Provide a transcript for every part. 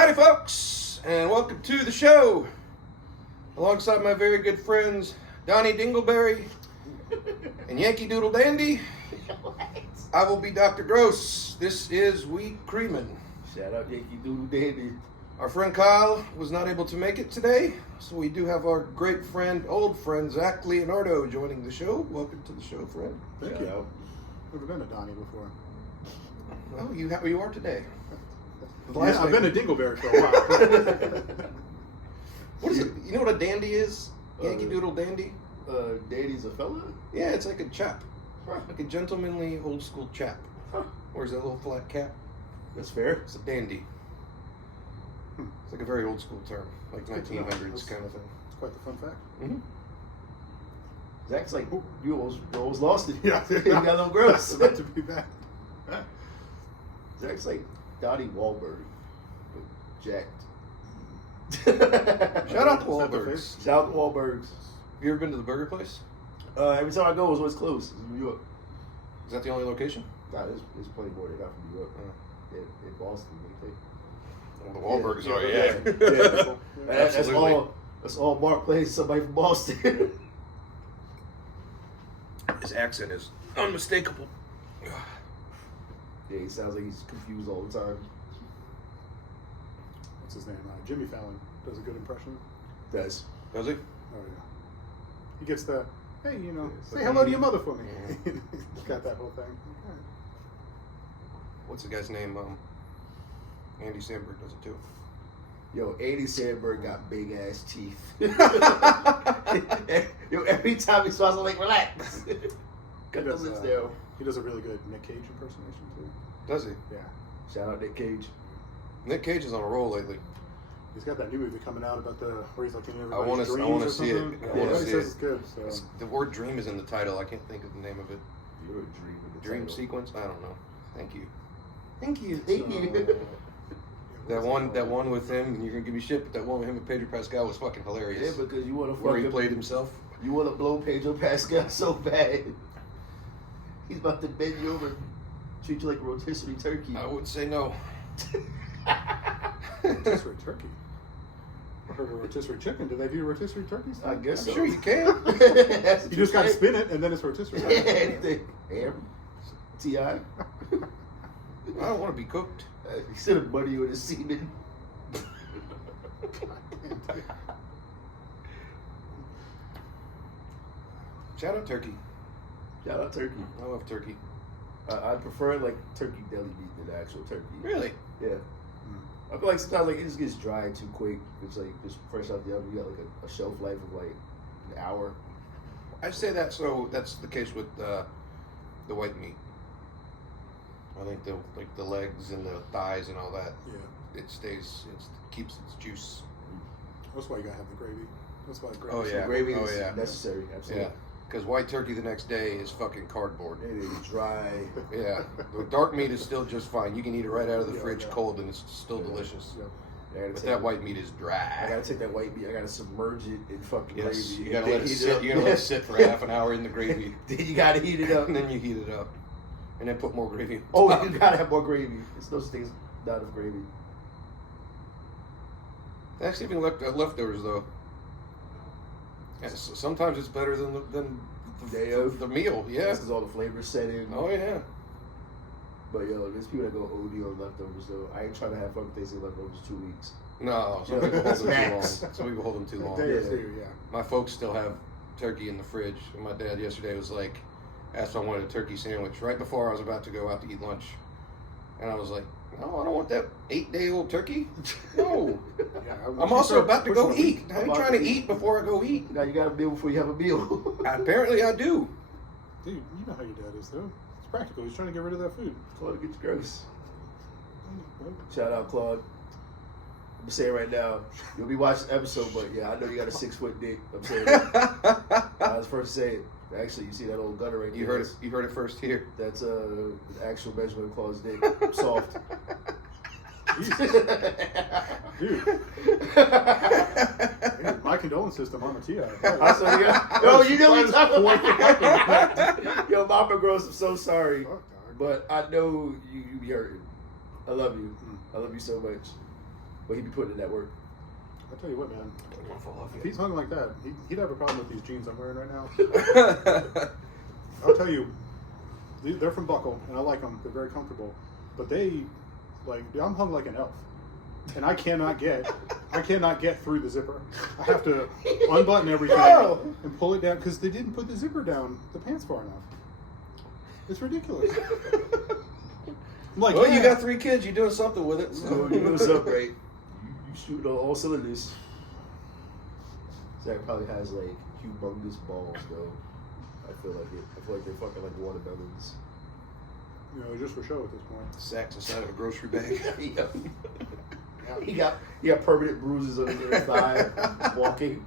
Howdy, folks, and welcome to the show. Alongside my very good friends, Donnie Dingleberry and Yankee Doodle Dandy, I will be Dr. Gross. This is Wheat Creamin'. Shout out Yankee Doodle Dandy. Our friend Kyle was not able to make it today, so we do have our great friend, old friend, Zach Leonardo joining the show. Welcome to the show, friend. Thank you. Never been to Donnie before. Oh, you are today. Yeah, I've been to Dingleberry for a while. What is it? You know what a dandy is? Yankee Doodle Dandy? Dandy's a fella? Yeah, it's like a chap. Like a gentlemanly, old school chap. Wears that little flat cap. That's fair. It's a dandy. It's like a very old school term. Like 1900s kind of thing. It's quite the fun fact. Mm-hmm. Zach's like, you almost lost it. Yeah. You got a little gross. About to be back. Zach's like Donnie Wahlberg, but jacked. Shout out to Is that the Wahlbergs. face? Shout out to Wahlbergs. Have you ever been to the burger place? Every time I go, it's always closed. It's in New York. Is that the only location? Nah, there's plenty more. They got from New York. In Boston, they take. Well, the Wahlbergs are, Yeah. Absolutely. That's all Mark plays. Somebody from Boston. His accent is unmistakable. Yeah, he sounds like he's confused all the time. What's his name? Jimmy Fallon does a good impression. Does. Does he? Oh, yeah. He gets the, hey, it's say like, hello to your mother for me. He's got that whole thing. Okay. What's the guy's name? Andy Samberg does it too. Yo, Andy Samberg got big ass teeth. Yo, every time he smiles, I'm like, relax. Cut the lips down. He does a really good Nick Cage impersonation, too. Does he? Yeah. Shout out Nick Cage. Nick Cage is on a roll lately. He's got that new movie coming out about where he's like in I wanna everybody's dreams or see it. something. I wanna Everybody see says it. it's good, so. The word dream is in the title. I can't think of the name of it. You're a dream with the Dream title. sequence? I don't know. Thank you. Thank you. Thank you. That one with him, and you're gonna give me shit, but that one with him and Pedro Pascal was fucking hilarious. Yeah, because you want to Where he played himself. You want to blow Pedro Pascal so bad. He's about to bend you over, treat you like a rotisserie turkey. I would say no. Rotisserie turkey. I heard a rotisserie chicken. Do they do rotisserie turkeys? I guess I'm so. sure you can. You just got to spin it, and then it's rotisserie. Ham, T.I. I don't want to be cooked. He should have muddy with his semen. Shout out turkey. Shout out turkey. I love turkey. I prefer like turkey deli meat than actual turkey. Really? Yeah. I feel like sometimes like it just gets dry too quick. It's like just fresh out the oven. You got like a shelf life of like an hour. I say that so that's the case with the white meat. I think the legs and the thighs and all that. Yeah. It keeps its juice. That's why you gotta have the gravy. That's why gravy. Oh, yeah. Gravy Oh, is yeah. necessary. Absolutely. Yeah. Because white turkey the next day is fucking cardboard. It is dry. Yeah. The dark meat is still just fine. You can eat it right out of the Yeah, fridge yeah. cold and it's still delicious. Yeah. But that white meat is dry. I gotta take that white meat. I gotta submerge it in fucking Yes, gravy. you gotta and let then it heat sit. You gotta let it sit for half an hour in the gravy, Then you gotta heat it up. and then you heat it up, and then put more gravy. on Oh, top. you gotta have more gravy. There's no such thing as not enough gravy. Actually, even leftovers though. Yes, sometimes it's better than the meal. Yeah. This is all the flavors set in. Oh yeah. But yo, there's people that go OD on leftovers though. I ain't trying to have fun tasting leftovers 2 weeks. No, some Yeah, people hold them too long. max. Some people hold them too long. They Yeah. do, yeah. My folks still have turkey in the fridge, and my dad yesterday was like, asked if I wanted a turkey sandwich right before I was about to go out to eat lunch, and I was like, no, I don't want that 8-day-old turkey. No. Yeah, I'm also about to go eat. I ain't about trying to to eat before I go eat. Now you got a meal before you have a meal. Apparently I do. Dude, you know how your dad is, though. It's practical. He's trying to get rid of that food. Claude gets gross. Shout out Claude. I'm saying right now, you'll be watching the episode, but yeah, I know you got a 6-foot dick. I'm saying that. I was first to say it. Actually, you see that old gunner right there? You heard it. You heard it first here. That's the actual measurement of Claude's dick. Soft. Jesus. Dude. Dude, my condolences to Mama Tia. I saw you. Yo, you know what I'm talking about. Yo, Mama Gross, I'm so sorry. Fuck, dog. But I know you be hurting. I love you. I love you so much. But he'd be putting in that work. I tell you what, man. I'm gonna fall off If you. he's hung like that, he'd have a problem with these jeans I'm wearing right now. I'll tell you, they're from Buckle, and I like them. They're very comfortable. But they, like, I'm hung like an elf. And I cannot get through the zipper. I have to unbutton everything and pull it down because they didn't put the zipper down the pants far enough. It's ridiculous. I'm like, Well, yeah. you got 3 kids. You're doing something with it. So you know what's up, right? You shoot on all cylinders. Zach probably has like humongous balls, though. I feel like it. I feel like they're fucking like watermelons. You know, just for show at this point. Sacks inside of a grocery bag. Yep. He got permanent bruises on his thigh walking.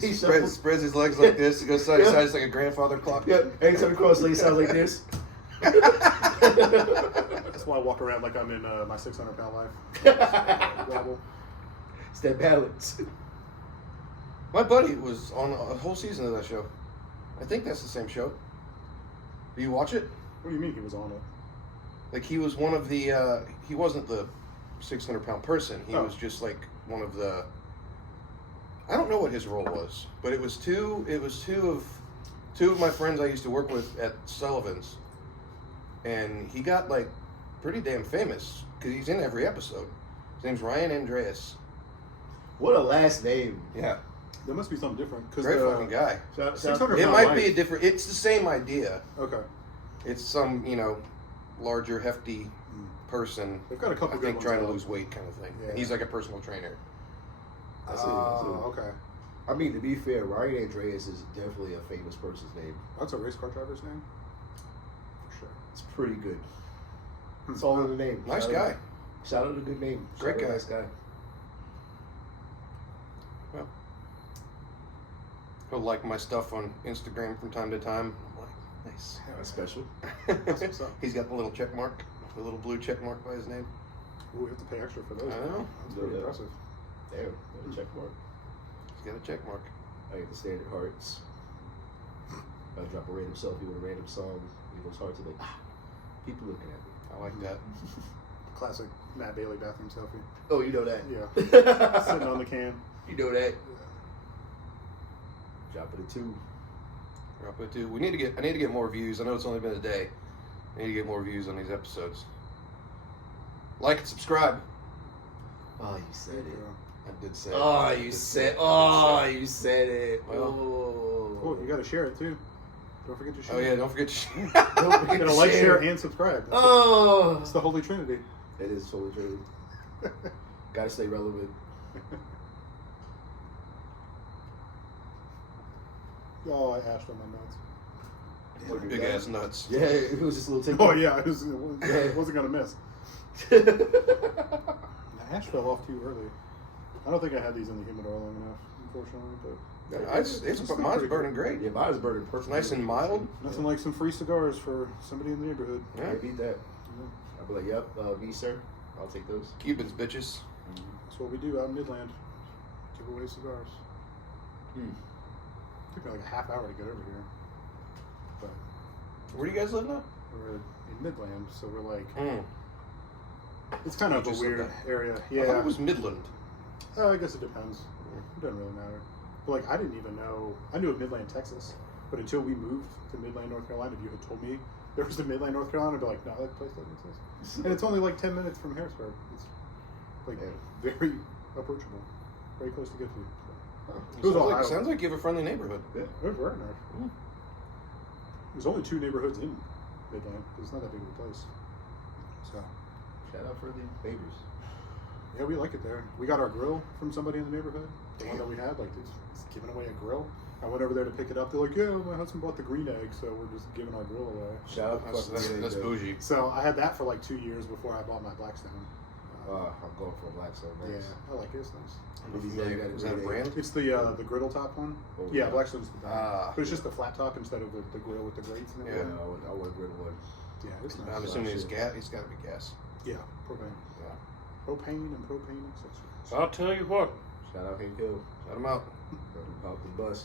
He spreads his legs like this. He goes side to side. It's like a grandfather clock. Yep. Anytime he crosses legs, sounds like this. That's why I walk around like I'm in my 600-pound life. Wobble. It's that balance. My buddy was on a whole season of that show. I think that's the same show. Do you watch it? What do you mean he was on it? Like he was one of the. He wasn't the 600-pound person. He Oh. was just like one of the. I don't know what his role was, but it was two of my friends I used to work with at Sullivan's, and he got like pretty damn famous because he's in every episode. His name's Ryan Andreas. What a last name. Yeah, There must be something different. great fucking guy. 600 It pound might life. be a different. It's the same idea. Okay. It's some larger, hefty person. They've got a couple I good think ones trying to out. lose weight kind of thing. Yeah. He's like a personal trainer. I see, I see. Okay. I mean, to be fair, Ryan Andreas is definitely a famous person's name. That's a race car driver's name? For sure. It's pretty good. It's all in the name. Nice Shout guy. out- Shout out to good name. Great Shout out guy. Nice guy. Well, he'll like my stuff on Instagram from time to time. I'm like, nice. That's special. That's what's up. He's got the little check mark, the little blue check mark by his name. Ooh, we have to pay extra for those. I know. That's pretty Yeah. impressive. Damn, got a check mark. He's got a check mark. I get the standard hearts. I drop a random selfie with a random song. Those hearts are like, people looking at me. I like that. Classic Matt Bailey bathroom selfie. Oh, you know that? Yeah. Sitting on the can. You know that? Drop it a 2. Drop it too. I need to get more views. I know it's only been a day. I need to get more views on these episodes. Like and subscribe. Oh, you said it. I did say. Oh, it. you said. Oh, you said it. Well. Oh, you got to share it too. Don't forget to share. Oh yeah, don't forget to. Don't You forget got to to like, share, and subscribe. Oh, It's the Holy Trinity. it is totally true. Gotta stay relevant. Oh, I ashed on my nuts. Big ass nuts. Yeah, it was just a little tickle. Oh yeah, it wasn't gonna miss. Yeah. The ash fell off too early. I don't think I had these in the humidor long enough, unfortunately. But Mine's burning great. Yeah, mine was burning It's perfect. nice and mild. nothing like some free cigars for somebody in the neighborhood. Yeah. I beat that. I'd be like, yep, me, sir. I'll take those. Cubans, bitches. That's what we do out in Midland. Give away cigars. Hmm. Took me like a half hour to get over here. But Where do you guys live now? we're in Midland, so we're like, Mm. it's kind of a Just weird like area. I thought Yeah. it was Midland. I guess it depends. It doesn't really matter. But like, I didn't even know. I knew of Midland, Texas, but until we moved to Midland, North Carolina, if you had told me there was a Midland, North Carolina, I'd be like, no, that place doesn't exist. And it's only like 10 minutes from Harrisburg. It's like very approachable, very close to get to. It was all Iowa. Sounds like you have a friendly neighborhood. Yeah, it was very nice. Mm. There's only 2 neighborhoods in Midland. It's not that big of a place. So, Shout out for the neighbors. yeah, we like it there. We got our grill from somebody in the neighborhood. The one that we had, like, it's giving away a grill. I went over there to pick it up. They're like, yeah, my husband bought the green egg, so we're just giving our grill away. Shout out That's bougie. So I had that for like 2 years before I bought my Blackstone. I'm going for a Blackstone. Yeah, Nice. I like it. It's nice. Is that a brand? It's the griddle top one. Oh, Yeah, yeah. Blackstone's the brand. Ah. But it's just the flat top instead of the grill with the grates and Yeah, everything. I want a griddle one. Yeah, it's nice. I'm assuming it's gas. It's got to be gas. Yeah, propane. Yeah. Propane and propane accessories. I'll tell you what. Shout out Hank Hill. Shut him out. Pop the bus.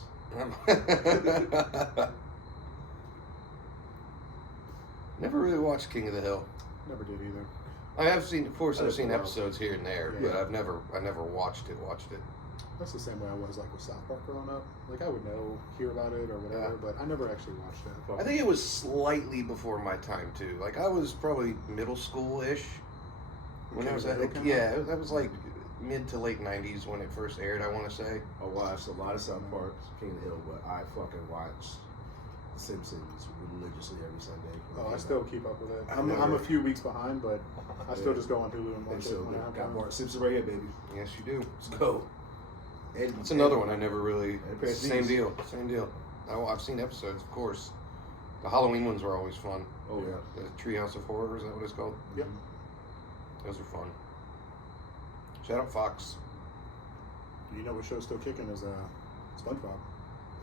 Never really watched King of the Hill. Never did either. I have seen, of course, I've That's seen wild. episodes here and there, Yeah. but I never watched it. That's the same way I was like with South Park growing up. Like I would hear about it or whatever, but I never actually watched it. I think it was slightly before my time too. Like I was probably middle school-ish when it was Okay, at, okay. yeah, that was like mid to late 90s when it first aired, I want to say. I watched a lot of South Park, King of the Hill, but I fucking watched The Simpsons religiously every Sunday. Oh, I still keep up with it. I'm I'm a few weeks behind, but I still just go on Hulu and watch It's it so when I have got time. Bart Simpson right here, baby. Yes, you do. Let's go. And That's another one I never really. And Past Same News. deal. I've seen episodes, of course. The Halloween ones were always fun. Oh yeah. The Treehouse of Horror, is that what it's called? Yep. Those are fun. Shout out Fox. You know what show's still kicking is SpongeBob.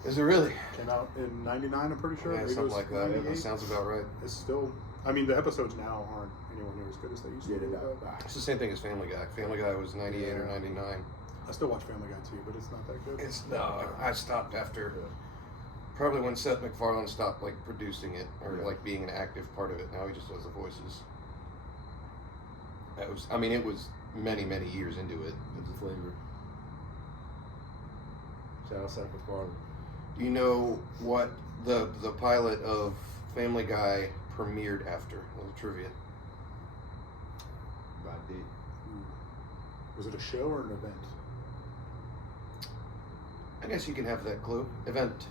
Is it really? Came out in '99, I'm pretty sure. Yeah, Maybe it something was like that. Yeah, that 98. sounds about right. It's still. I mean, the episodes now aren't anywhere near as good as they used to Yeah, be. they're but not. It's the same thing as Family Guy. Family Guy was 98 or 99. I still watch Family Guy too, but it's not that good. It's no. I stopped after probably when Seth MacFarlane stopped like producing it or like being an active part of it. Now he just does the voices. That was. I mean, it was many years into it. It's a flavor. Shout out Seth MacFarlane. Do you know what the pilot of Family Guy premiered after? A little trivia. About it. Was it a show or an event? I guess you can have that clue. Event.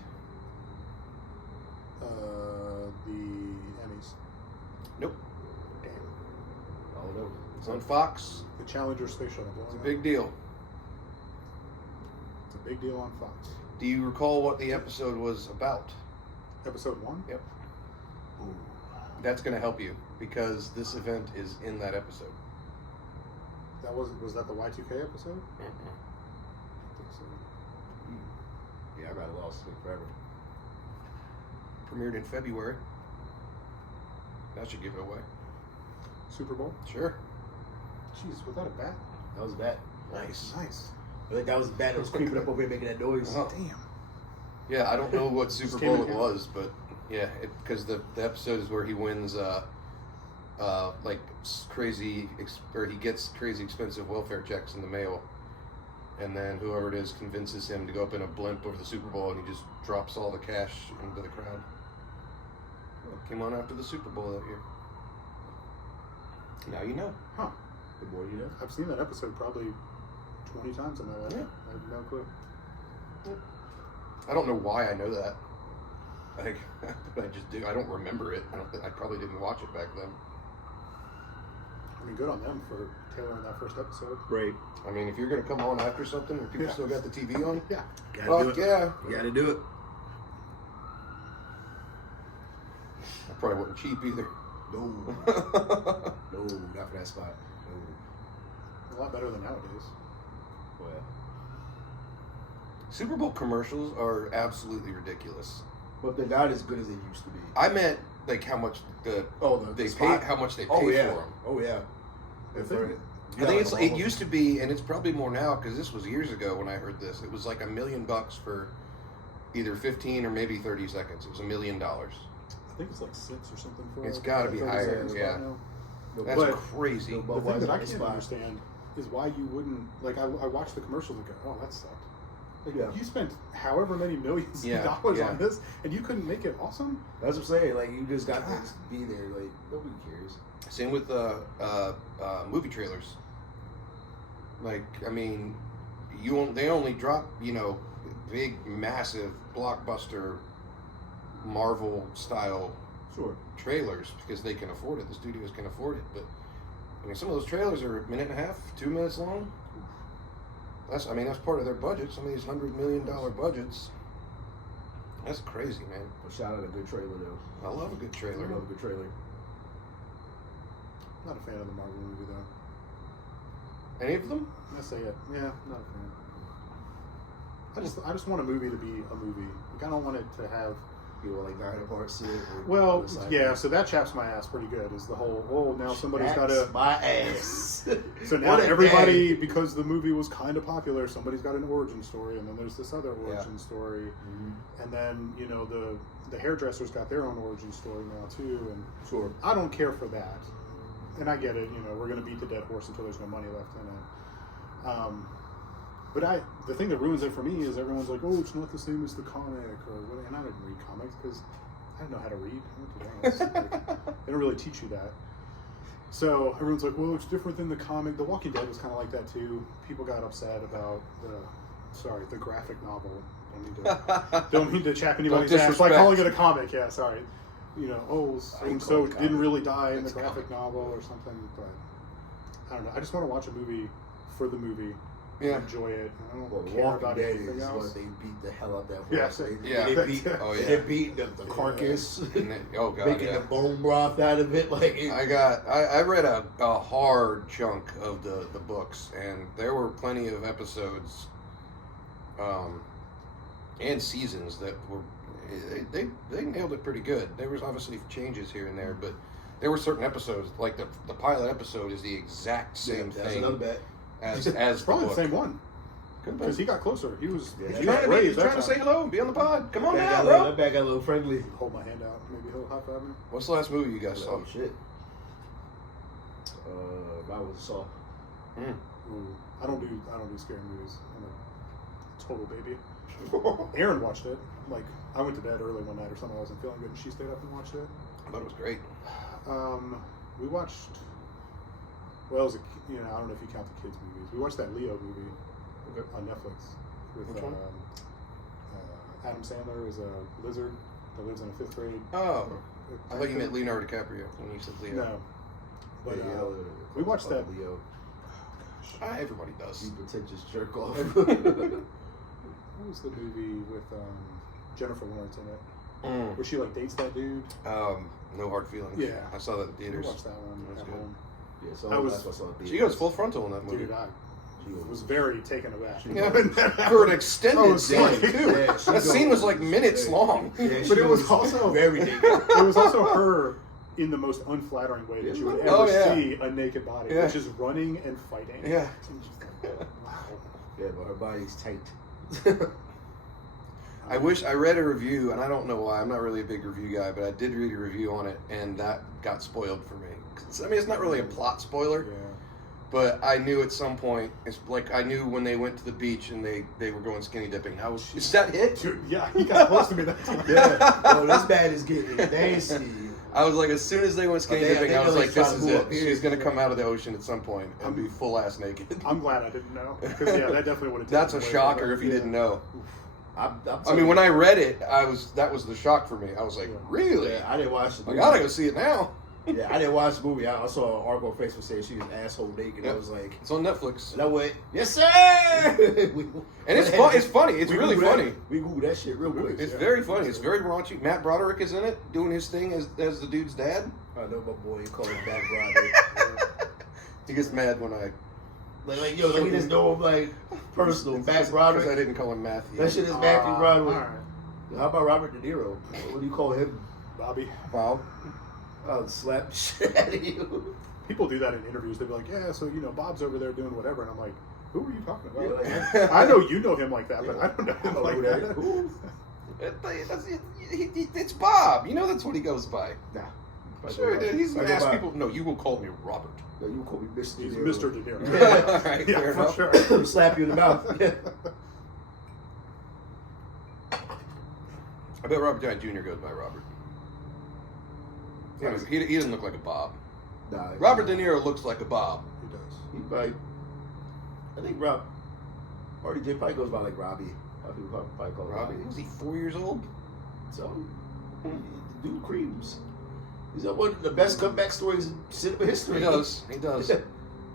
The Emmys. Nope. Damn. I don't know. It's on Fox. The Challenger space shuttle. It's a big deal. It's a big deal on Fox. Do you recall what the episode was about? Episode 1? Yep. Ooh. That's going to help you because this event is in that episode. That was that the Y2K episode? I think so. Yeah, I got lost in it forever. Premiered in February. That should give it away. Super Bowl? Sure. Jeez, was that a bat? That was bad. Nice. Nice. I think that was bad. That was creeping up over here making that noise. Oh. Damn. Yeah, I don't know what Super Just came Bowl in it here. was, but yeah, because the episode is where he wins, like crazy, or he gets crazy expensive welfare checks in the mail, and then whoever it is convinces him to go up in a blimp over the Super Bowl, and he just drops all the cash into the crowd. Well, came on after the Super Bowl that year. Now you know. Huh. The more you know. I've seen that episode probably 20 times in my life. Yeah. I have no clue. I don't know why I know that. Like, but I just do. I don't remember it. I probably didn't watch it back then. I mean, good on them for tailoring that first episode. Great. I mean, if you're gonna come on after something and people Yeah. still got the TV on, Yeah. Gotta fuck yeah. You gotta do it. I probably wasn't cheap either. No. No, not for that spot. No. A lot better than nowadays. Well, Super Bowl commercials are absolutely ridiculous. but they're not as good as they used to be. I meant like how much The they pay, spot? how much they pay Oh yeah. for them. Oh yeah. I think- I think it's it used to be, and it's probably more now because this was years ago when I heard this. It was like $1 million for either 15 or maybe 30 seconds. It was $1 million. I think it's like 6 or something for It's like, gotta be 30 higher, seconds yeah. right now. That's But- crazy. No, The thing that I Budweiser can't spot. understand is why you wouldn't, like, I watched the commercials and go, oh, that sucked. Like, Yeah. you spent however many millions Yeah, of dollars yeah. on this, and you couldn't make it awesome? That's what I'm saying. Like you just got to just be there. Like nobody cares. Same with movie trailers. Like, I mean, they only drop, big, massive, blockbuster, Marvel style Sure. trailers because they can afford it. The studios can afford it. But I mean, some of those trailers are a minute and a half, 2 minutes long. That's part of their budget. Some of these $100 million budgets. That's crazy, man. But shout out a good trailer though. I love a good I trailer. love a good trailer. Not a fan of the Marvel movie, though. Any of them? I say it. Yeah, not a fan. I just want a movie to be a movie. Like, I don't want it to have. You know, like 9 apart shit. Well, yeah. So that chaps my ass pretty good. Is the whole now somebody's got to. my ass. So now What a everybody, day. because the movie was kind of popular, somebody's got an origin story, and then there's this other origin story, Mhm. and then the hairdressers got their own origin story now too. And Sure. I don't care for that. and I get it. You know, we're gonna beat the dead horse until there's no money left in it. But the thing that ruins it for me is everyone's like, oh, it's not the same as the comic, and I didn't read comics because I didn't know how to read. I went to dance. They don't really teach you that. So everyone's like, well, it's different than the comic. The Walking Dead was kind of like that too. People got upset about the graphic novel. Don't mean to chap anybody's ass. Like calling it a comic, yeah, sorry. You know, so didn't really die in the graphic novel or something, but I don't know. I just want to watch a movie for the movie. Yeah. Enjoy it. I don't Well, care Walking about Dead anything is else. what they beat the hell out that horse. Yeah. They beat, Oh, they beat the carcass, Oh god, making the bone broth out of it. Like I read a hard chunk of the books, and there were plenty of episodes, and seasons that were they nailed it pretty good. There was obviously changes here and there, but there were certain episodes, like the pilot episode is the exact same that's thing another bet. as Probably the the book. same one. Because he got closer. He was Yeah. he Trying was brave that to say time. hello, be on the pod. Come on That now, guy bro. That got a little friendly. Hold my hand out. Maybe he'll high five me. What's the last movie you guys saw? Oh shit. I was saw. Ooh, I don't do scary movies. I'm a total baby. Aaron watched it. Like I went to bed early one night or something. I wasn't feeling good, and she stayed up and watched it. I thought it was great. We watched. Well, it was I don't know if you count the kids' movies. We watched that Leo movie on Netflix with Which one? Adam Sandler is a lizard that lives in a 5th grade. Oh, I thought you meant Leonardo DiCaprio when you said Leo. No, but Yeah, we watched that. Leo. Everybody does. You pretentious jerk off. What was the movie with Jennifer Lawrence in it? Where she like dates that dude? No Hard Feelings. Yeah. I saw that in We theaters. watched that one That was at good. home. Yeah, so I was- that's what I saw at the She goes full frontal in that movie. Dude, I was very taken aback. Yeah, for an extended Oh, scene like- too. Yeah, she That scene was like goes- minutes yeah. long. Yeah, But she it was also- very naked. It was also her in the most unflattering way that you would ever Oh, yeah. see a naked body, Yeah. which is running and fighting. Yeah. And just like, wow. Yeah, but her body's tight. I wish I read a review, and I don't know why. I'm not really a big review guy, but I did read a review on it, and that got spoiled for me. 'Cause, I mean, it's not really a plot spoiler, Yeah. but I knew at some point. It's like I knew when they went to the beach and they were going skinny dipping. Is that it? Dude, yeah, he got close to me that time. Yeah. Oh, this man is getting nasty. I was like, as soon as they went skinny They dipping, I was know like, he's this trying is to move it. up here. She's gonna come out of the ocean at some point and be full ass naked. I'm glad I didn't know. Because, yeah, that definitely would have That's a shocker if you didn't know. I'm I mean, when I read it, that was the shock for me. I was like, really? Yeah, I didn't watch the I movie. gotta go see it now. Yeah, I didn't watch the movie. I saw an article on Facebook saying she was asshole naked. Yep. I was like, It's on Netflix. and I went, yes, sir! And it's fun. It's funny. It's We really Googled that- funny. We Googled that shit real quick. It's very funny. It's very raunchy. Matt Broderick is in it, doing his thing as the dude's dad. I know my boy, you call him Back Broderick. He gets mad when I like, yo, let me just know him, like, personal. Back because I Broderick. didn't call him Matthew. That shit is Matthew Broderick. Alright. How about Robert De Niro? What do you call him? Bobby. Bob. I'll slap the shit out of you. People do that in interviews. They'll be like, yeah, so, Bob's over there doing whatever. And I'm like, who are you talking about? Yeah, like, I know you know him like that, but Yeah. I don't know him I don't like know that. that. Who? It's Bob. You know that's what he goes by. Nah. Sure, dude. He's I gonna go ask by- people. No, you will call me Robert. No, you call me Mr. He's De Niro. Mr. De Niro. Yeah. All right, Yeah, fair for enough. sure. Slap you in the mouth. Yeah. I bet Robert Downey Jr. goes by Robert. Yeah, he doesn't look like a Bob. Nah, Robert De Niro looks like a Bob. He does. He probably, I think RDJ probably goes by like Robbie. How people probably call him Robbie, Robbie. was he 4 years old? So, the dude creams. He's one of the best comeback stories in cinema history. He does. He does.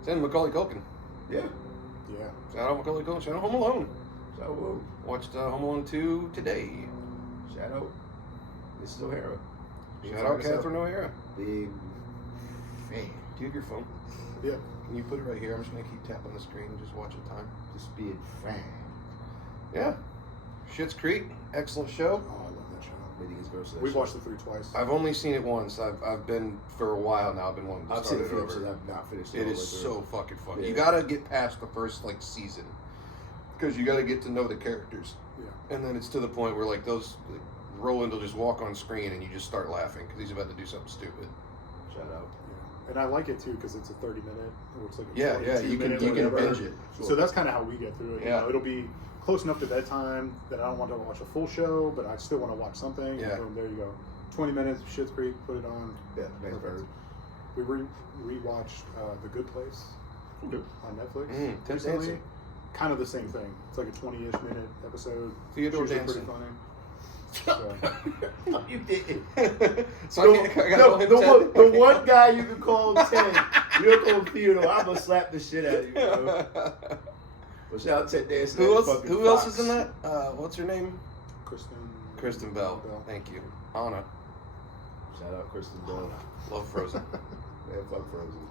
Send Macaulay Culkin. Yeah. Yeah. Shout out Macaulay Culkin. Shout out Home Alone. Shout out. Watched Home Alone 2 today. Shout out. Mrs. O'Hara. Shout out Catherine O'Hara. Big fan. Do you have your phone? Yeah. Can you put it right here? I'm just going to keep tapping the screen and just watching time. Just being fan. Yeah. Schitt's Creek. Excellent show. Oh, I love that show. Meeting his girl. We've watched it through twice. I've only seen it once. I've been for a while now. I've been wanting to I've start seen it the over. film, so I've not finished it. It all is the way through. so fucking funny. Yeah. You gotta get past the first season because you gotta get to know the characters, Yeah. and then it's to the point where Roland will just walk on screen and you just start laughing because he's about to do something stupid. Shout out. Yeah. And I like it too because it's a 30-minute, or it's like a Yeah, 22 you can minute, you can whatever. binge it. So that's kind of how we get through it. Yeah. You know, it'll be close enough to bedtime that I don't want to watch a full show, but I still want to watch something. Yeah. And boom, there you go. 20 minutes, Schitt's Creek, put it on. Yeah, nice Perfect. bird. We rewatched The Good Place on Netflix Ted recently. Danson. Kind of the same thing. It's like a 20-ish minute episode. Theodore It's usually Danson. pretty funny. So, No, you didn't. So I gotta call him Ted. The one guy you can call Ted, you don't call him Theodore. I'm gonna slap the shit out of you, bro. Well, shout out Ted Danson. Who else? fucking Who else Fox. is in that? What's her name? Kristen Bell. Thank you. Anna. Shout out Kristen Bell. Love Frozen. Man, fuck Frozen.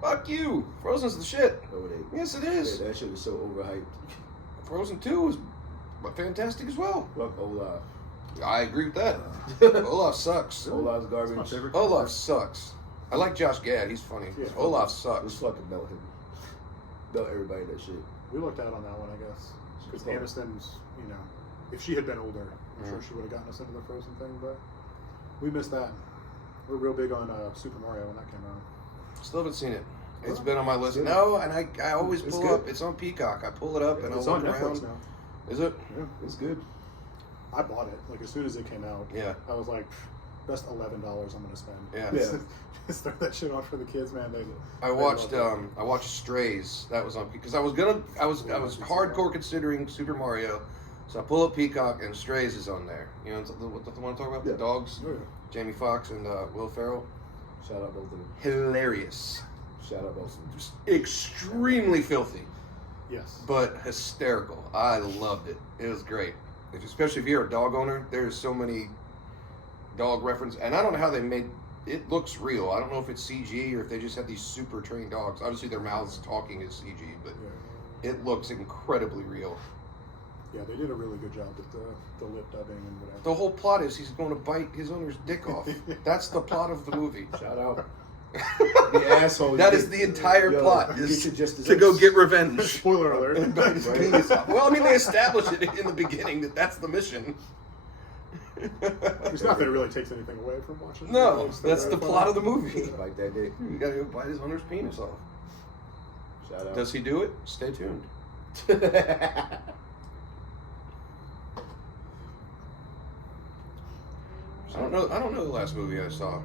Fuck you. Frozen's the shit. No, it ain't. Yes, it is. Yeah, that shit was so overhyped. Frozen 2 is fantastic as well. Fuck Olaf. I agree with that. Olaf sucks. Olaf's That's my garbage. favorite. Olaf sucks. I like Josh Gad. He's funny. Yeah. Olaf Just sucks. fucking melt him. Melt everybody in that shit. We looked out on that one, I guess. Because Fun. Aniston's, you know, if she had been older, I'm sure she would have gotten us into the Frozen thing, but we missed that. We're real big on Super Mario when that came out. Still haven't seen it. It's Well, been on my list. good. No, and I always It's pull good. up. It's on Peacock. I pull it up and It's I'll on look Netflix around. now. Is it? Yeah. It's good. I bought it. Like, as soon as it came out, Yeah. I was like, best $11 I'm going to spend. Yeah. Yeah. Just throw that shit on for the kids, man. I watched Strays. That was on because I was hardcore considering Super Mario, so I pull up Peacock and Strays is on there. You know what the one I'm talking about? Yeah. The dogs, Oh, yeah. Jamie Foxx and Will Ferrell. Shout out both of them. Hilarious, Shout out both of them. just extremely filthy, Yes. but hysterical. I loved it. It was great, especially if you're a dog owner. There's so many dog reference, and I don't know how they made. It looks real. I don't know if it's CG or if they just have these super trained dogs. Obviously, their mouths talking is CG, but Yeah. it looks incredibly real. Yeah, they did a really good job with the lip dubbing and whatever. The whole plot is he's going to bite his owner's dick off. That's the plot of the movie. Shout out. The asshole. That you is get- the entire yo, plot. You is get your just to go get revenge. Spoiler alert. And bite his penis off. Well, I mean, they established it in the beginning that that's the mission. It's not that it really takes anything away from watching it. No, It's that's the plot of the movie. Like that dick. You gotta go bite his owner's penis off. Shout out. Does he do it? Stay tuned. I don't know the last movie I saw.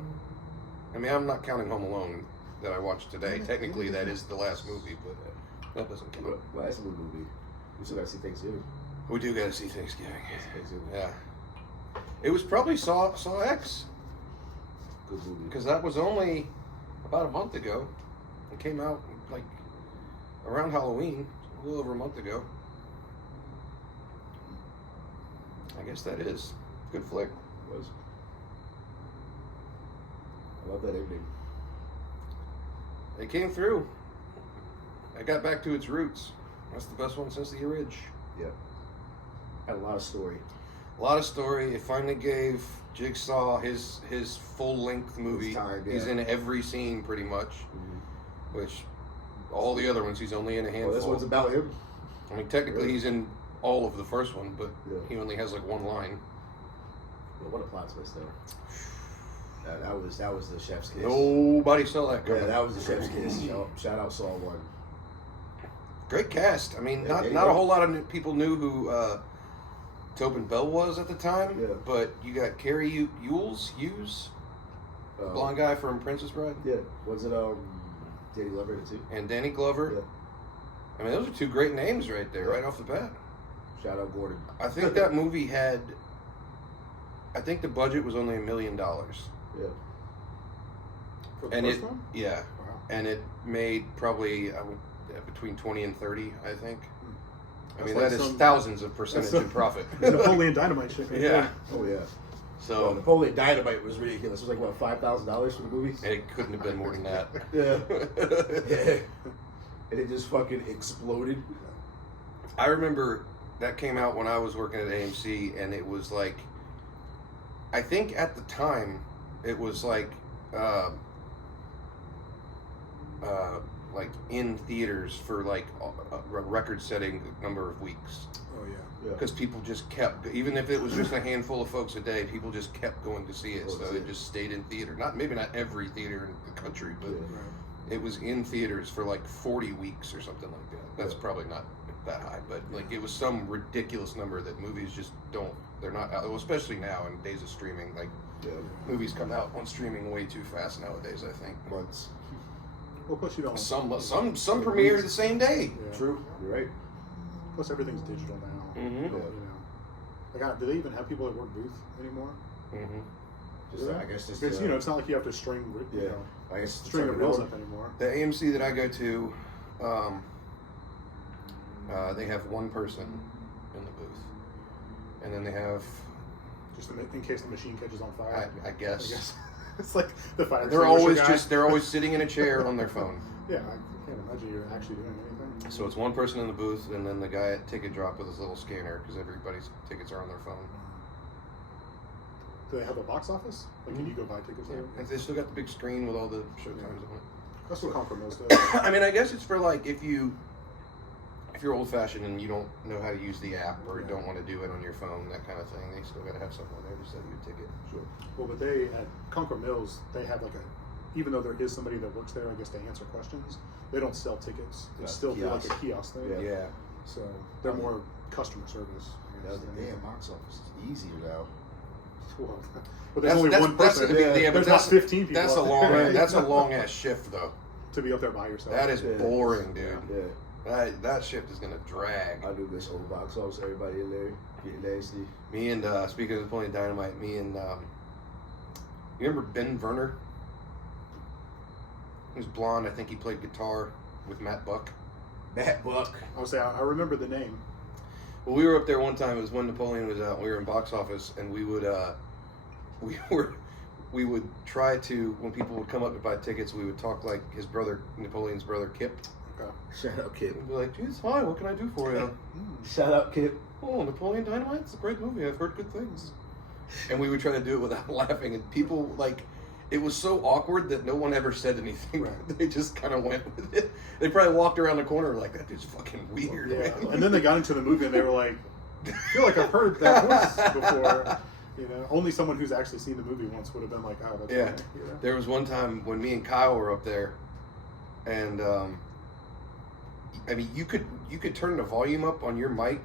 I mean, I'm not counting Home Alone that I watched today. Technically, that is the last movie, but that doesn't count. Last movie. We still gotta see Thanksgiving. We do gotta see Thanksgiving. Thanksgiving. Yeah. It was probably Saw X, Good movie. because that was only about a month ago. It came out like around Halloween, a little over a month ago. I guess that is good flick. Was. I love that ending. It came through. It got back to its roots. That's the best one since the Orig. Yeah. Had a lot of story. A lot of story. It finally gave Jigsaw his full length movie. His time, yeah. He's in every scene pretty much, Mm-hmm. which all the other ones he's only in a handful. Well, this one's about him. I mean, technically Really? he's in all of the first one, but Yeah. he only has like one line. Well, what a plot twist, though. That was the chef's kiss. Nobody saw that coming. Yeah, that was the chef's kiss. Shout out Saw 1. Great cast. I mean, Yeah, not there you not a go. whole lot of people knew who Tobin Bell was at the time. Yeah. But you got Carrie Hughes, blonde guy from Princess Bride, Yeah. Was it Danny Glover in it too? and Danny Glover. Yeah. I mean, those are two great names right there, right off the bat. Shout out Gordon. I think that movie had. I think the budget was only $1 million, Yeah. For the and first it one? yeah, Wow. and it made probably between 20 and 30, I think. I That's mean, like that is some- thousands of percentage in profit. Napoleon Dynamite shit. right Yeah. there. Oh yeah. So Napoleon Dynamite was ridiculous. It was like what, $5,000 for the movie? it couldn't have been more than that. Yeah. Yeah. And it just fucking exploded. I remember that came out when I was working at AMC, and it was like, I think at the time, it was like, like in theaters for like a record-setting number of weeks. Oh yeah. Because people just kept, even if it was just a handful of folks a day, people just kept going to see it. So it just stayed in theater. Maybe not every theater in the country, but it was in theaters for like 40 weeks or something like that. That's probably not that high, but like it was some ridiculous number that movies just don't. They're not out, well, especially now in days of streaming. Like movies come out on streaming way too fast nowadays. I think Months. Well, plus you don't. Some premiere the same day. Yeah. True. You're right. Plus everything's digital now. Mm-hmm. You know. Like, do they even have people that work booth anymore? Mm-hmm. Just, I guess just Because it's not like you have to string. I guess string the reels up anymore. The AMC that I go to, they have one person in the booth, and then they have. Just in case the machine catches on fire. I guess. It's like the fire. They're always sitting in a chair on their phone. Yeah, I can't imagine you're actually doing anything. So it's one person in the booth, and then the guy at ticket drop with his little scanner, because everybody's tickets are on their phone. Do they have a box office? Like, can you go buy tickets there? And they still got the big screen with all the show times on it. That's what Concord Mills does. I mean, I guess it's for like if you're old fashioned and you don't know how to use the app or don't want to do it on your phone, that kind of thing. They still got to have someone there to sell you a ticket. Sure. Well, but at Concord Mills, they have like even though there is somebody that works there, I guess, to answer questions, they don't sell tickets. They still do like a kiosk thing. Yeah. So they're more customer service. I guess. The damn box office is easier now. Well, but there's only one person. There's not 15 people. That's a long ass shift though. To be up there by yourself. That is boring, dude. Yeah. That shift is gonna drag. I do miss old box office. Everybody in there getting nasty. Me and speaking of Napoleon Dynamite, me and you remember Ben Werner? He was blonde. I think he played guitar with Matt Buck. Matt Buck. I would say I remember the name. Well, we were up there one time. It was when Napoleon was out. We were in box office, and we would try to, when people would come up to buy tickets, we would talk like his brother, Napoleon's brother, Kip. Okay. Shout out, Kip. We'd be like, "Geez, hi, what can I do for you?" Shout out, Kip. Oh, Napoleon Dynamite? It's a great movie. I've heard good things. And we would try to do it without laughing, and people it was so awkward that no one ever said anything. Right. They just kind of went with it. They probably walked around the corner like, that dude's fucking weird. Yeah. And then they got into the movie and they were like, I feel like I've heard that voice before. Only someone who's actually seen the movie once would have been like, oh, that's right. There was one time when me and Kyle were up there, and I mean, you could turn the volume up on your mic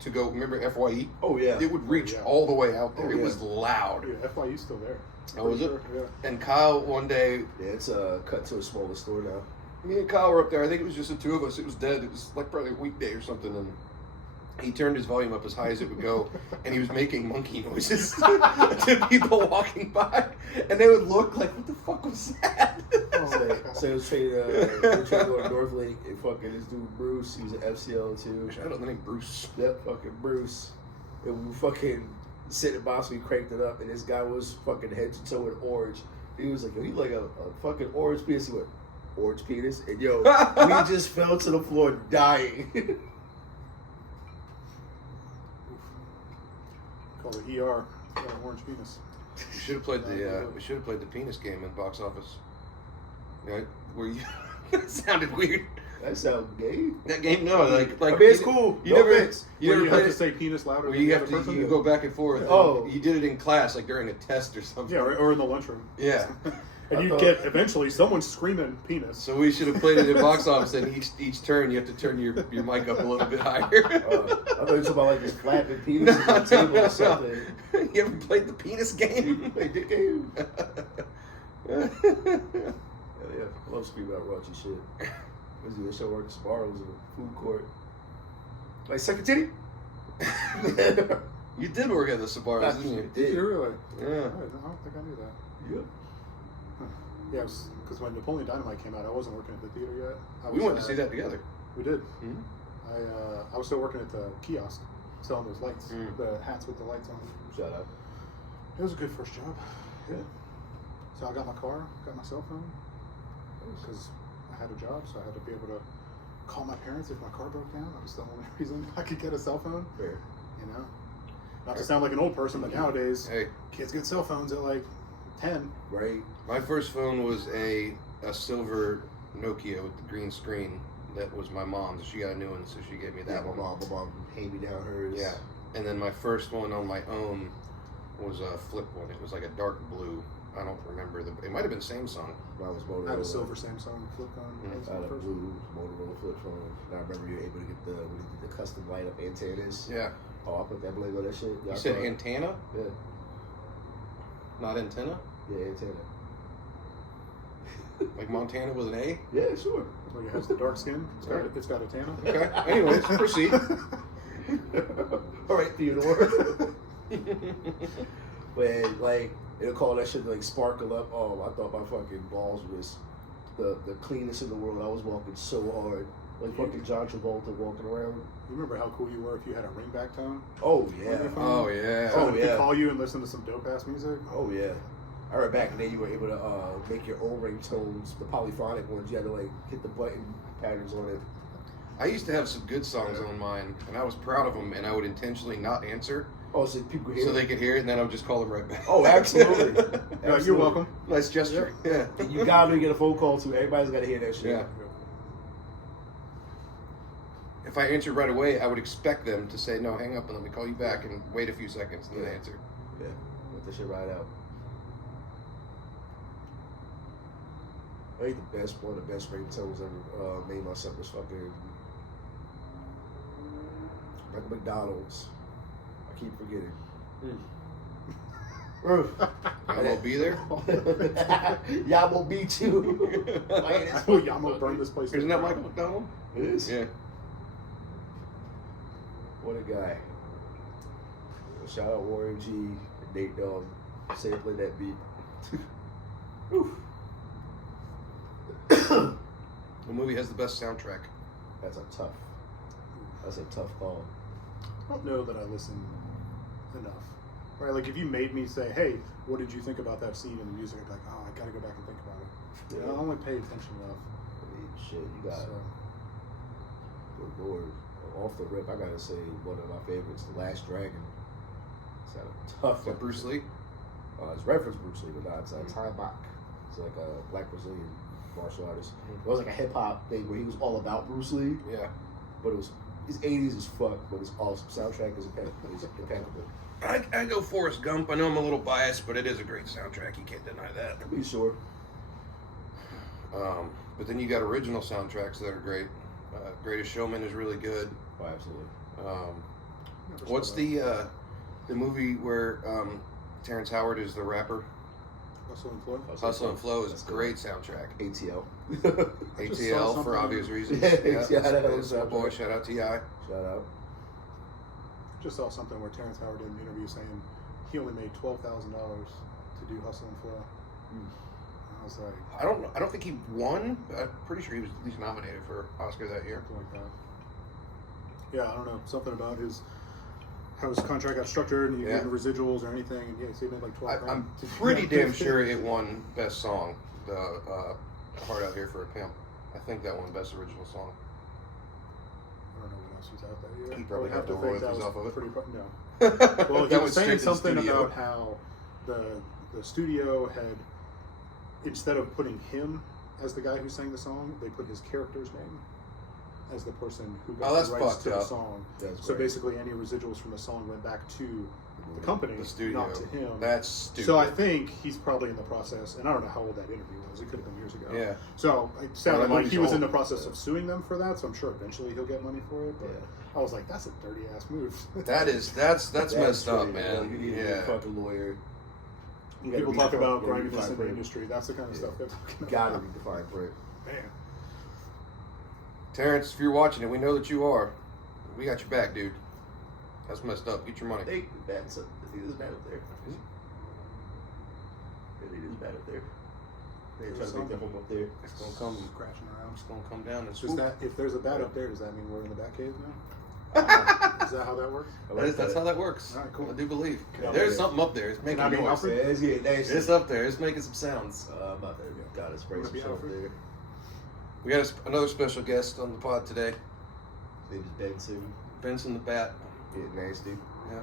to go. Remember FYE? Oh yeah. It would reach all the way out there. Oh, it was loud. Yeah, FYE's still there. Oh, was it? Yeah. And Kyle one day. Yeah, it's cut to a smaller store now. Me and Kyle were up there. I think it was just the two of us. It was dead. It was like probably a weekday or something, and he turned his volume up as high as it would go, and he was making monkey noises to people walking by, and they would look like, "What the fuck was that?" So it was trying to go to North Lake, and fucking this dude Bruce, he was an FCL too. Shout out the name Bruce. Yep, fucking Bruce. And we fucking sit in the box, we cranked it up, and this guy was fucking head to toe in orange. He was like, "You like a fucking orange penis?" He went, "Orange penis?" And yo, we just fell to the floor dying. Called it ER, Orange Penis. We should have played the penis game in box office. Right? Where you that sounded weird. That sounds gay. That game, no, like I mean, it's cool. You never Where you have played to it. say penis louder Where than you the have other to person? you go back and forth. Oh. You did it in class, like during a test or something. Yeah, or in the lunchroom. Yeah. And you get eventually someone screaming penis. So we should have played it in box office, and each turn you have to turn your mic up a little bit higher. I thought you were talking about like this flapping penis on the table or something. You ever played the penis game? Played the game. Yeah, I love screaming out raunchy shit. Was he the show work at Sparrows in a food court? Like second titty? You did work at the Sabaros, didn't you? Did you really? Yeah. I don't think I knew that. Yep. Yeah, because when Napoleon Dynamite came out, I wasn't working at the theater yet. We went to see that together. We did. Mm-hmm. I was still working at the kiosk, selling those lights, the hats with the lights on. Shout out. It was a good first job. Yeah. So I got my car, got my cell phone, because I had a job, so I had to be able to call my parents if my car broke down. That was the only reason I could get a cell phone. Fair. Not to sound like an old person, but nowadays, Hey, kids get cell phones at like 10. Right. my first phone was a silver Nokia with the green screen. That was my mom's. She got a new one, so she gave me that one. My mom handed me down hers. Yeah. And then my first one on my own was a flip one. It was like a dark blue. I don't remember it might have been Samsung. Mine was Motorola. I had a silver Samsung flip phone. I had a blue Motorola flip phone. And I remember you were able to get the custom light up antennas. Yeah. Oh, I put that blade on that shit. You said antenna? Yeah. Not antenna? Yeah, antenna. Like Montana with an A? Yeah, sure. Oh, it has the dark skin. It's got a tanner. Okay. Anyways, proceed. All right, Theodore. But like it'll call that shit like sparkle up. Oh, I thought my fucking balls was the cleanest in the world. I was walking so hard, like fucking John Travolta walking around. You remember how cool you were if you had a ringback tone? Oh yeah. Oh yeah. So if they call you and listen to some dope ass music. Oh yeah. I remember back then you were able to make your own ringtones, the polyphonic ones. You had to like hit the button patterns on it. I used to have some good songs on mine, and I was proud of them, and I would intentionally not answer Oh, so people hear so they could hear it, and then I would just call them right back. Oh, absolutely. No, you're welcome. Nice gesture. Yeah. You gotta get a phone call too. Everybody's gotta hear that shit. Yeah. If I answered right away, I would expect them to say, no, hang up and let me call you back, and wait a few seconds and then answer. Yeah. Let that shit ride out. I think one of the best ringtones ever made myself was fucking like McDonald's. I keep forgetting. I will be there. Y'all will beat you. I'm gonna burn this place. Isn't that Michael McDonald? It is. Yeah. What a guy. Shout out Warren G and Nate Dogg sampling that beat. The movie has the best soundtrack. That's a tough call. I don't know that I listen enough. Right? Like if you made me say, "Hey, what did you think about that scene in the music?" I'd be like, "Oh, I gotta go back and think about it." Yeah. I only pay attention enough. I mean, shit, you got So, good lord. Off the rip, I gotta say one of my favorites, The Last Dragon. It's had a tough. Is that Bruce Lee? It's reference Bruce Lee, but not. It's Ty Bach. It's like a black Brazilian martial artist. It was like a hip hop thing where he was all about Bruce Lee, Yeah. but it was his 80s as fuck, but it's awesome. Soundtrack is impeccable. I go Forrest Gump. I know I'm a little biased, but it is a great soundtrack. You can't deny that. To be sure. But then you got original soundtracks that are great. Greatest Showman is really good. Oh, absolutely. never saw What's that. the movie where Terrence Howard is the rapper? Hustle and Flow? Hustle and Flow is That's a great soundtrack. ATL. I just saw ATL for something- obvious reasons. Yeah, Yeah, that that's was my soundtrack. boy. Shout out T.I. Shout out. Just saw something where Terrence Howard did an interview saying he only made $12,000 to do Hustle and Flow. I was like, I don't think he won, but I'm pretty sure he was at least nominated for Oscar that year. something like that. Yeah, I don't know, something about how his contract got structured, and he Yeah. didn't residuals or anything, and yeah, so he made like 12 grand. I'm pretty damn sure it won Best Song, the Hard Out Here for a Pimp. I think that won Best Original Song. I don't know what else was out there. Yeah, He I probably would have got to the think that royalties was off of it. pretty. No. Well, Well, he was saying something about how the studio had, instead of putting him as the guy who sang the song, they put his character's name as the person who got that's the rights fucked to the up. song. That's So great. basically, any residuals from the song went back to the company, the studio, not to him. That's stupid. So I think he's probably in the process, and I don't know how old that interview was. It could have been years ago. Yeah. So it Yeah, sounded that like he was in the movie's process of suing them for that. So I'm sure eventually he'll get money for it. But Yeah. I was like, that's a dirty ass move. that's messed up, great, man. You need a Yeah. fucking lawyer. You gotta People read talk the about fine- you gotta read griminess the in the fine print. industry. That's the kind of stuff they're talking about. Gotta read the fine print. Man. Terrence, if you're watching it, we know that you are. We got your back, dude. That's messed up. Get your money. Thank you, Benson. It is bad up there. Is it? It is bad up there. They're There's trying to make their home up there. It's gonna come. Scratching around. It's gonna come down and Does swoop. that, if there's a bat up there, does that mean we're in the bat cave now? Is that how that works? I like That's how that works. All right, cool. I do believe. Yeah. There's something up there. It's making Can I be noise. Alfred? Yeah, it's getting nasty. It's up there. It's making some sounds. I'm about to gotta spray Wanna some be shit up Alfred? there. We got another special guest on the pod today, His name is Benson. Benson the Bat. Getting nasty. Yeah.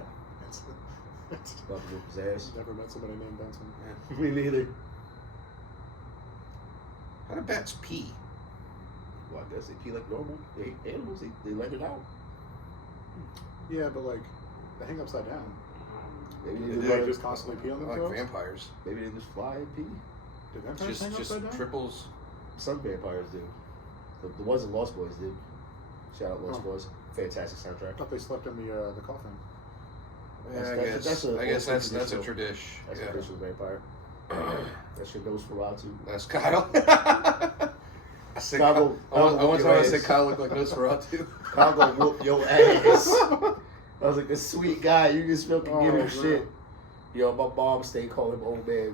About to whip his ass. Never met somebody named Benson. Me neither. How do bats pee? Well, I guess they pee like normal. They animals. They let it out. Yeah, but like they hang upside down. Maybe Do they they just just constantly pee on Like themselves? vampires. maybe they just fly and pee. Do vampires hang Just upside down? triples. Some vampires do. The ones in Lost Boys did. Shout out Lost Oh. Boys. Fantastic I soundtrack. thought they slept in the coffin. Yeah, That's- I that's- guess that's a- I guess that's a traditional- tradition. That's Yeah. a traditional vampire. That's your Nosferatu. That's Kyle. I said Kyle I one whoop time your I said ass. Kyle looked like Nosferatu. Kyle gonna whoop your ass. I was like, a sweet guy. You just fucking give him Oh, shit. Yo, my mom stayed calling him old man.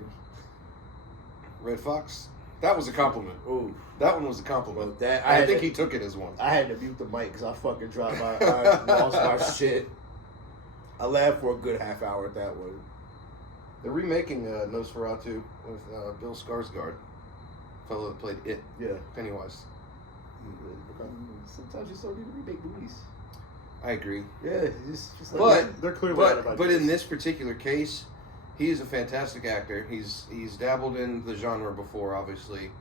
Red Fox. That was a compliment. Ooh. That one was a compliment. Well, that- I think he took it as one. I had to mute the mic because I fucking dropped I lost my shit. I laughed for a good half hour at that one. They're remaking Nosferatu with Bill Skarsgård, fellow that played It, Yeah. Pennywise. Sometimes you still need to remake movies. I agree. Yeah, just like But They're clearly out of but ideas. in this particular case, he is a fantastic actor. He's dabbled in the genre before, obviously,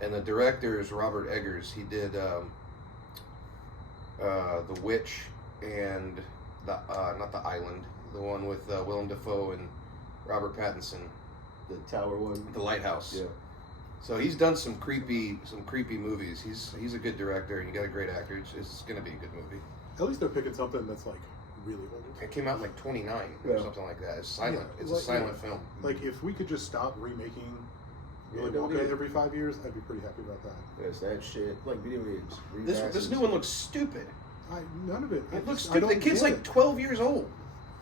and the director is Robert Eggers. He did The Witch and the not The Island, the one with Willem Dafoe and Robert Pattinson, the Tower one. The Lighthouse. Yeah. So he's done some creepy movies. He's a good director, and you got a great actor. It's going to be a good movie. At least they're picking something that's like really old. It came out in like 29 Yeah. or something like that. It's silent. Yeah, It's like- a silent film. Like if we could just stop remaking Willy Yeah, don't Wonka need it. every 5 years, I'd be pretty happy about that. Yes, that shit. Like video games. This new one looks stupid. None of it. It looks I stupid. don't The kid's get like it. 12 years old.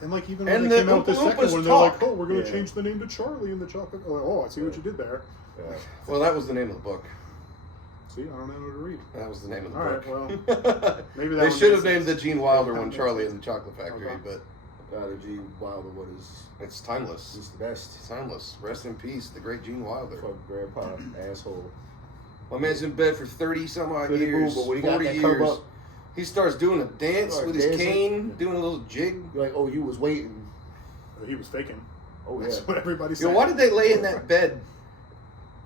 And like even And when they the came out with the Oompa second Loompas one, they're like, talk. "Oh, we're going to Yeah. change the name to Charlie in the chocolate." Oh, I see what you did there. Yeah. Well, that was the name of the book. See, I don't know how to read. That was the name of the All right, book. Maybe that They one should have makes named the sense. Gene Wilder That one makes Charlie sense. and the Chocolate Factory, Okay. but God, the Gene Wilder one is it's timeless. the best. It's timeless. Rest in peace, the great Gene Wilder. Fuck grandpa, asshole. My man's in bed for 30 some odd Pretty years, cool, but when he got 40 that come years. up- He starts doing a dance Start with his dancing. cane, doing a little jig. You're like, oh, you was waiting. He was faking. Oh yeah. That's what everybody Yo, said. why did they lay in that bed?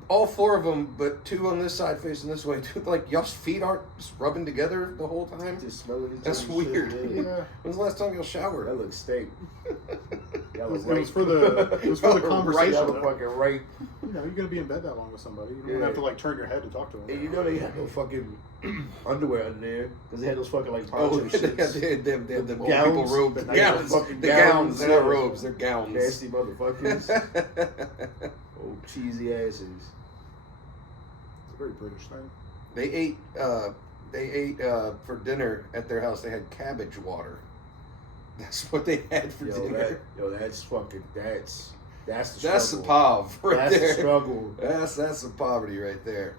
All four of them, but two on this side facing this way. Like, y'all's feet aren't just rubbing together the whole time? Just smelling each That's other's shit, weird. yeah. Yeah. When's the last time y'all showered? That looks stink. It Y'all was, look it was for the Y'all are conversation. Y'all though. look fucking right. You know, you're gonna be in bed that long with somebody. You don't Yeah. have to like turn your head to talk to them. And you know they had no fucking underwear under there because they had those fucking like Oh, poncho they shits. had them The old people gowns, robes. the The nice gowns. fucking The gowns. They're not yeah. robes. They're gowns. Nasty motherfuckers. Old cheesy asses. It's a very British thing. They ate for dinner at their house. They had cabbage water. That's what they had for dinner. That's fucking that's the That's the struggle. pov right That's there. the struggle. That's some poverty right there.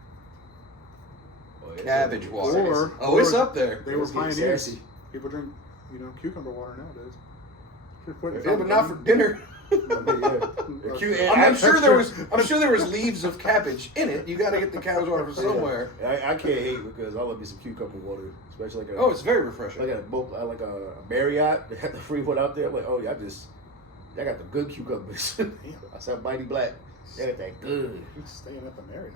Oh, yeah, Cabbage it's water. Or- Oh, it's or- up there. They were It's getting pioneers. sassy. People drink, cucumber water nowadays. Just put it Yeah, but not for dinner. I mean, yeah. Okay. I'm sure there was leaves of cabbage in it. You got to get the cabbage water from somewhere. I can't hate because I love me some cucumber water, especially like a Oh, it's very refreshing. like a Marriott. They had the free one out there. I'm like, oh yeah, I got the good cucumbers. I said Mighty Black. They got that good. Staying at the Marriott.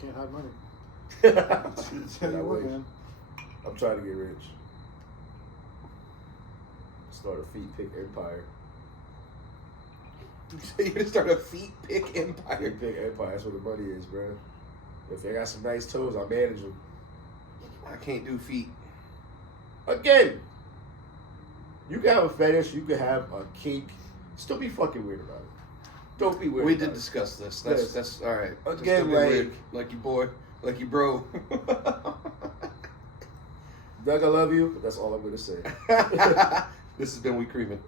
Can't hide money. Yeah, Tell you I what, wish. man. I'm trying to get rich. Start a feet pick empire. You're gonna start a feet pick empire. Feet pick empire. That's where the money is, bro. If they got some nice toes, I'll manage them. I can't do feet. Again, you can have a fetish. You can have a kink. Still be fucking weird about it. Don't be weird. We about did it. discuss this. Yes. That's all right. Just Again, don't be like- weird. Like you boy, like you bro. Doug, I love you. But that's all I'm gonna say. This has been We Creamin'.